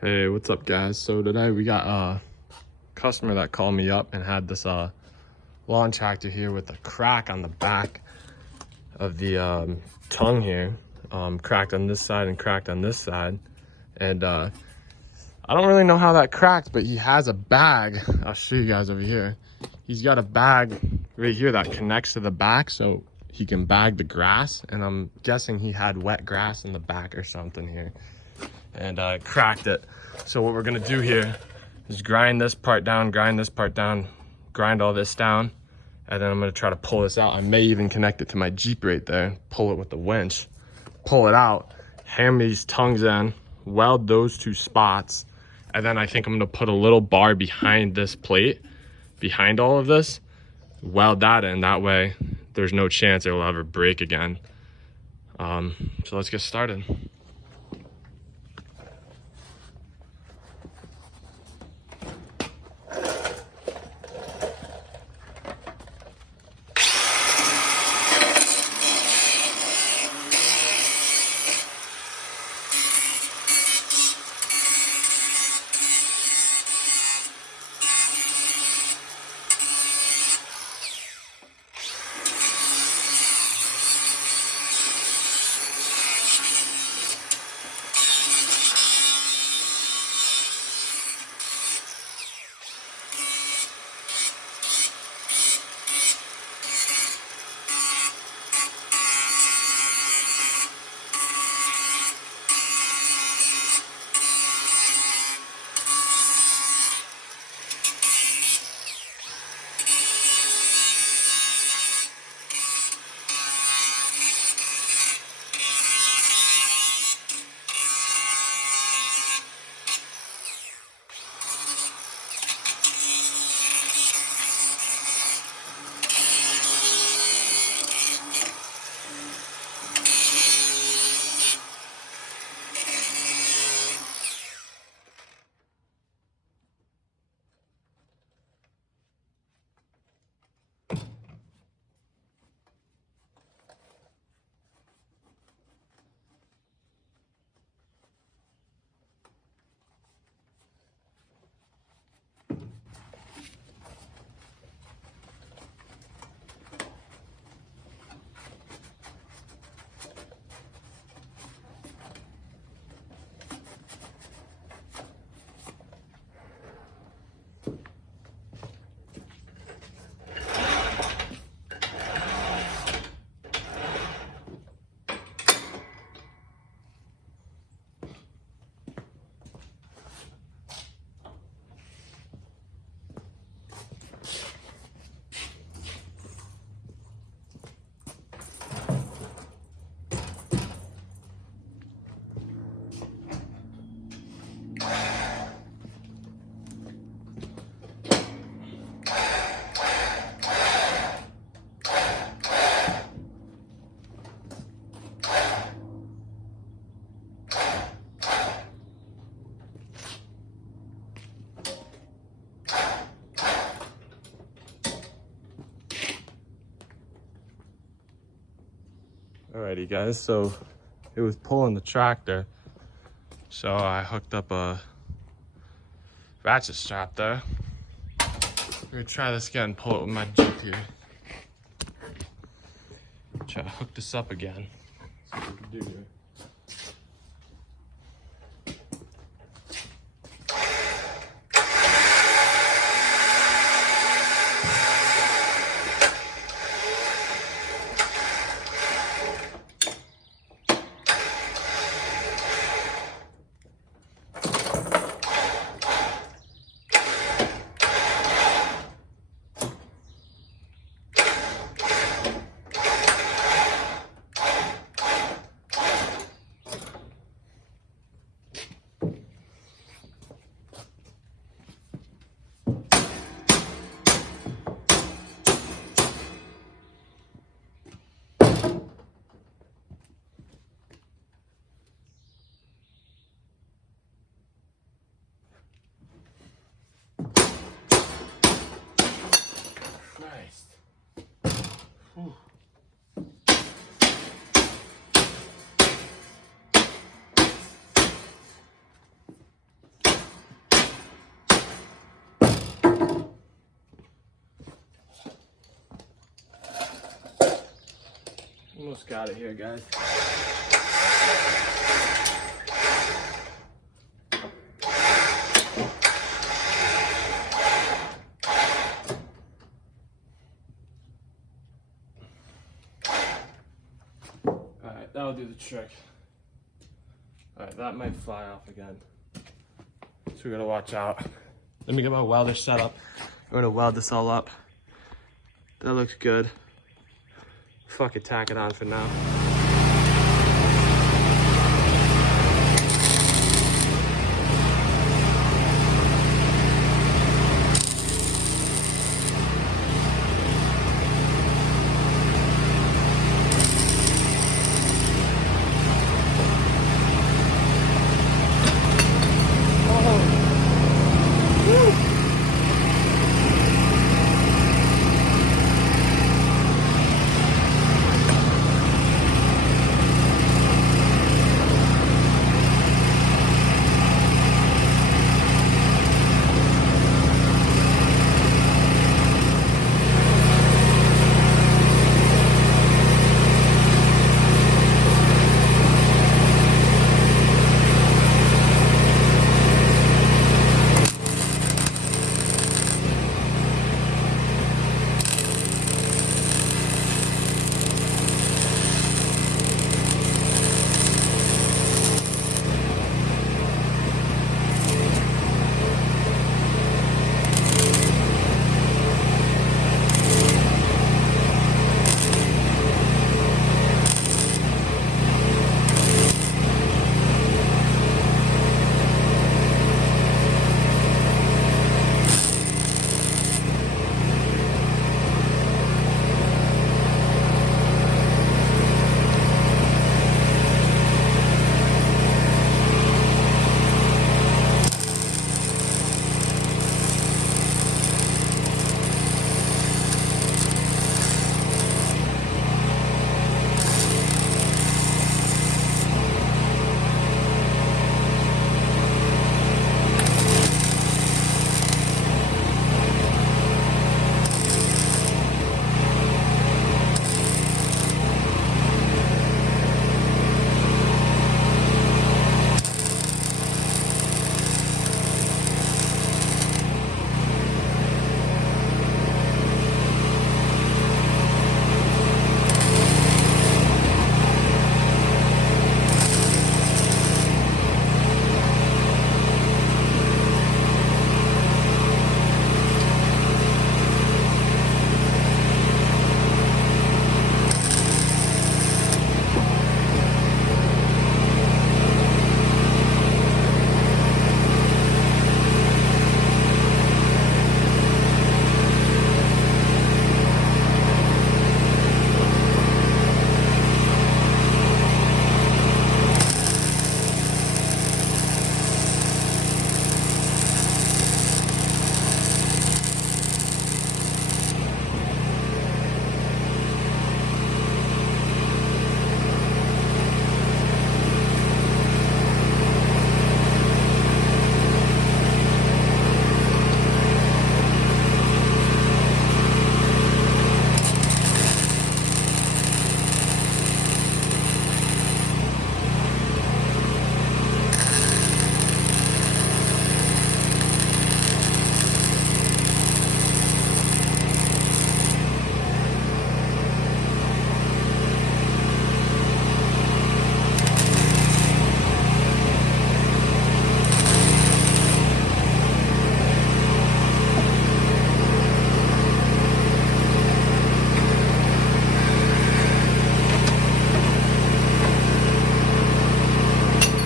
Hey, what's up guys? So today we got a customer that called me up and had this lawn tractor here with a crack on the back of the tongue here. Cracked on this side and cracked on this side. And I don't really know how that cracked, but he has a bag. I'll show you guys over here. He's got a bag right here that connects to the back so he can bag the grass. And I'm guessing he had wet grass in the back or something here. And cracked it. So what we're gonna do here is grind this part down, grind all this down, and then I'm gonna try to pull this out. I may even connect it to my Jeep right there, pull it with the winch, pull it out, hammer these tongues in, weld those two spots, and then I think I'm gonna put a little bar behind this plate, behind all of this, weld that in. That way there's no chance it will ever break again. So let's get started. Alrighty guys, so it was pulling the tractor, so I hooked up a ratchet strap there. We're gonna try this again, pull it with my Jeep here. Try to hook this up again. See what we can do here. Whew. Almost got it here, guys. Alright, that'll do the trick. Alright, that might fly off again. So we gotta watch out. Let me get my welder set up. I'm gonna weld this all up. That looks good. Fuck it, tack it on for now.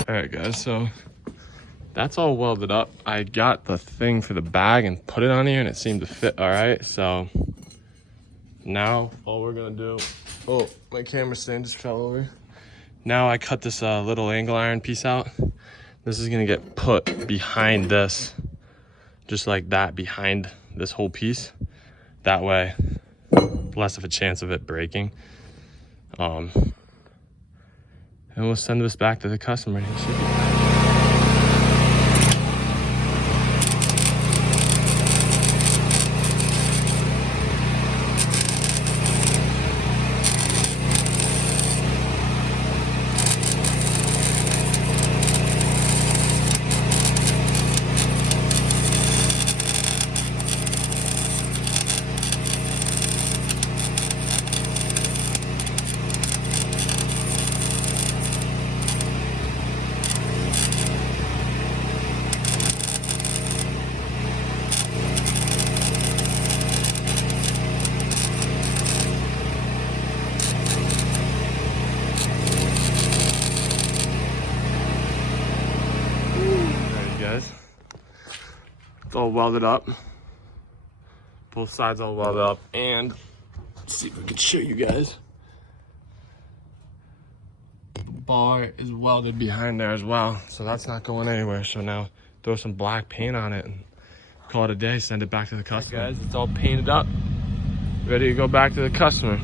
Alright guys, so that's all welded up. I got the thing for the bag and put it on here and it seemed to fit alright. So now all we're gonna do, oh, my camera stand just fell over. Now I cut this little angle iron piece out. This is gonna get put behind this, just like that, behind this whole piece. That way, less of a chance of it breaking. And we'll send this back to the customer and he should be fine. guys. It's all welded up. Both sides all welded up. And let's see if we can show you guys. The bar is welded behind there as well. So that's not going anywhere. So now throw some black paint on it and call it a day, send it back to the customer. Right, guys, it's all painted up. Ready to go back to the customer.